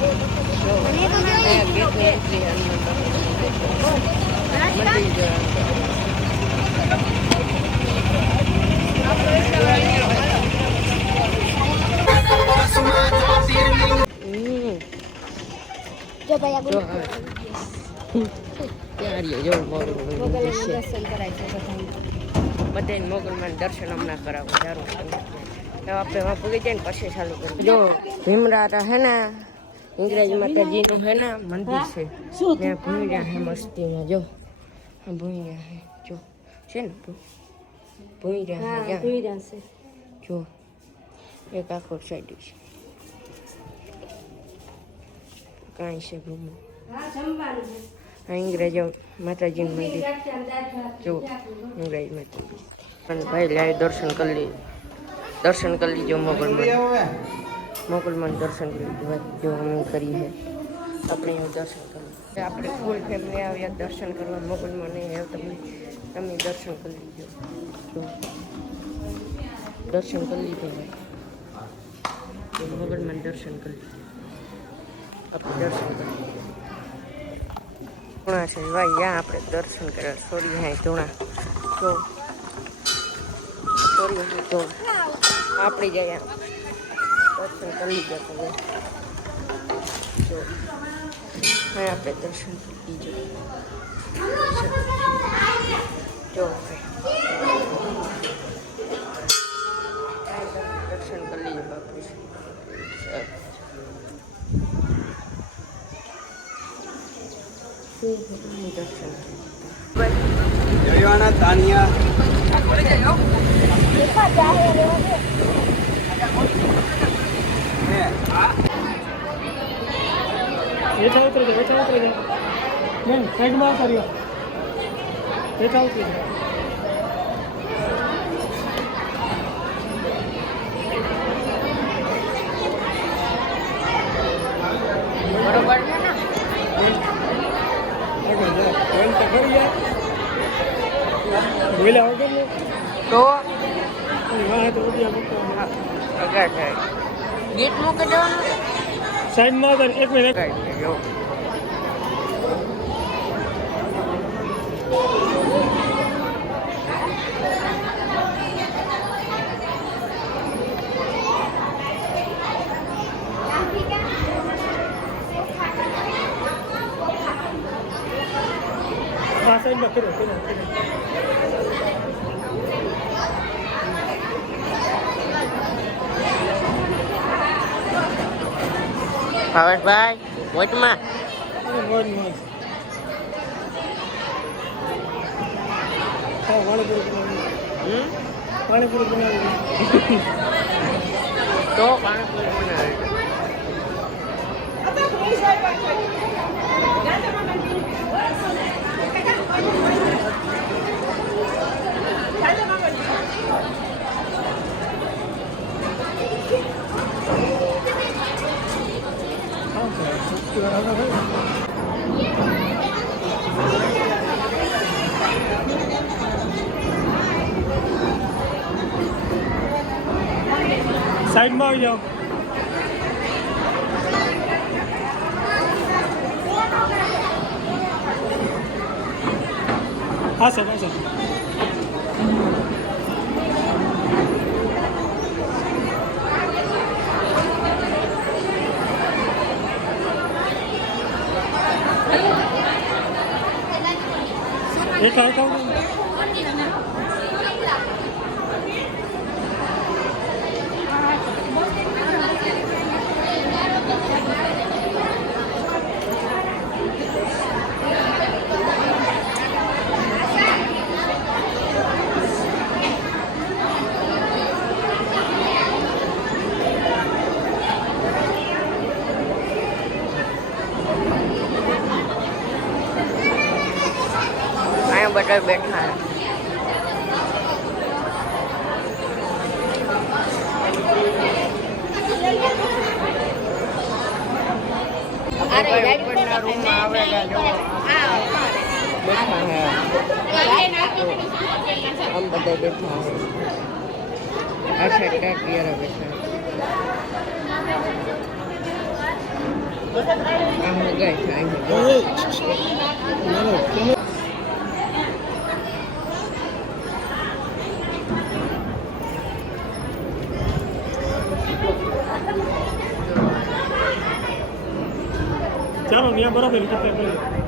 જો ગેટની એન્ટ્રી જો ભાઈ આ જો દર્શન કરાય છે બધાને મોગલમાં દર્શન હમણાં કરાવું સારું તો આપણે વहाँ પૂરી જાય ને પછી ચાલુ કરીએ જો ભીમરા હે ને અંગ્રેજી માતાજીનું હે ને મંદિર છે ત્યાં ભૂમિયા હે મસ્તીમાં જો ભૂમિયા હે જો છે ને ભૂમિયા હે જો એક આખો સાઈડ છે કાંઈ છે ભૂમો અંગ્રેજી માતાજીનું મંદિર જો અંગ્રેજી માતાજી પણ ભાઈ લાય દર્શન કરી લીજો મોગલમાં દર્શન કરી લીધું જો અમે કરી છે આપણે એવું દર્શન કર્યું આપણે ફૂલ ફેમિલી આવ્યા દર્શન કરવા મોગલમાં નહીં આવ્યા તમે દર્શન કરી લીજો જો દર્શન કરી લીધો ભાઈ મોગલમાં દર્શન કરી લીધું આપણે દર્શન કરી ધૂણા છે ભાઈ ત્યાં આપણે દર્શન કર્યા સોરી હા ધૂણા જો સોરી જો આપણી જાય દર્શન કરી લીધા તમે જો હા આપણે દર્શન કરી લીજો જો દર્શન કરી લીજો બાપુ દર્શન જયવાના તાનિયા બેઠા ઉતરી જાય બેન સાઈડમાં કર્યો બેઠા ઉતરી જાય બરોબર છે ને બોલ્યા વગર તો તો અગર થાય ગેટ મૂકી દેવાનું સાઈડમાં એક મિનિટ જો આ સાઈડમાં કર્યો ભાવેશભાઈ વોટમાં મોજ મોજ પાણીપુરી બનાવી તો પાણીપુરી બનાવે સાઈડમાં આવી જાઓ હા સર હા સર એક બધા બેઠા ઉપરના રૂમમાં આવેલા જો બેઠા હે આમ બધા બેઠા હે આ સાઈડ બેઠા આ મગાઈ થાય ચાલો ત્યાં બરાબર રીતે કરી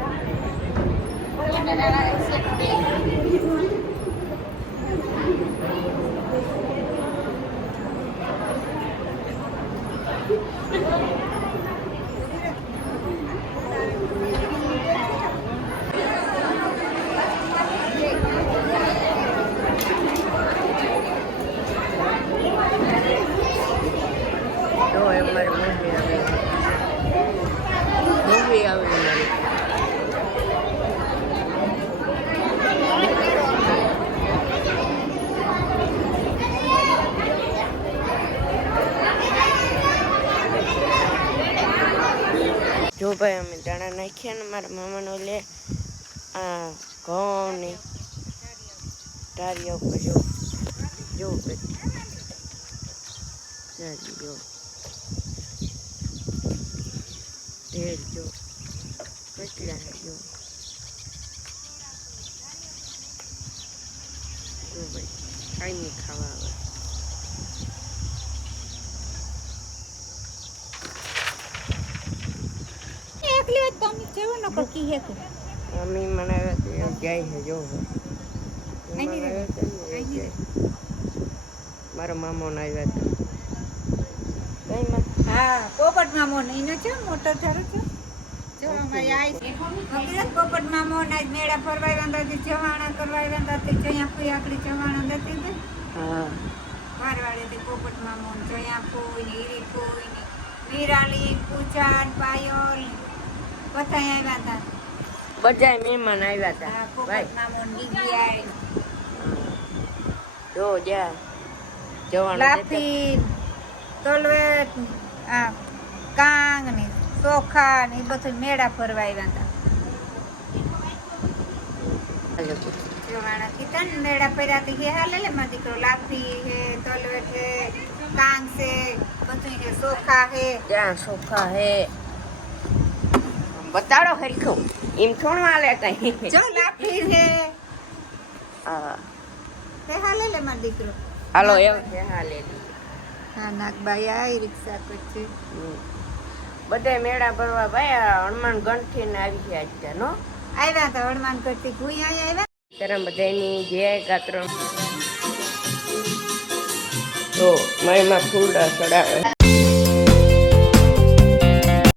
તો અમારે મૂવી આવે અમારી જો ભાઈ અમે દાણા નાખ્યા ને મારા મામાનો લે આ ઘઉંની ટારીઓ ઉપર જો ભાઈ જો ઢેર જો કેટલા હે જો ભાઈ કાંઈ નહીં ખાવા આવે એકલી વાત તમે જેવો ન કરકી હે કે મમ્મી મને જાય છે જો મારા મામા આવ્યા હતા કઈ માં હા પોપટ મામો નહીનો છે મોટો થારો છે જો અમારી આઈ હકીકત પોપટ મામો ના મેળા ફરવાઈ વાંદા છે જવાણા કરવાઈ વાંદા તે જયા કોઈ આકડી જવાણા દતી દે હા મારવાડે તે પોપટ મામો જયા કોઈ ને ઈરી કોઈ ને મીરાલી પૂજાન પાયોલ બધા આવ્યા હતા બધા મહેમાન આવ્યા હતા હા પોપટ ભાઈ મામો દીદી આઈ જો જા જવાનું લાપી તલવેટ આ કાંગ ને ચોખા ને એ બધું મેળા ફરવા આવ્યા હતા જવાણા કીધા ને મેળા ફર્યા તો હે હાલે લે મારો દીકરો લાપી હે તલવેટ હે કાંગ છે બધું હે ચોખા હે ત્યાં સોખા હે બતાડો હરીખો એમ થોડું હાલે કઈ જો લાપી હે હા હે હાલે લે મારો દીકરો હાલો એવું છે હાલે હા નાગબાઈ આઈ રિક્ષા કરશે બધા મેળા ભરવા ભાઈ હનુમાન ગંઠી ને આવી ગયા અત્યારે નો આવ્યા હતા હનુમાન કરતી ભૂઈ આવ્યા ત્યારે બધાની જય ગાત્રણ તો મારીમાં ફૂલડા ચડાવે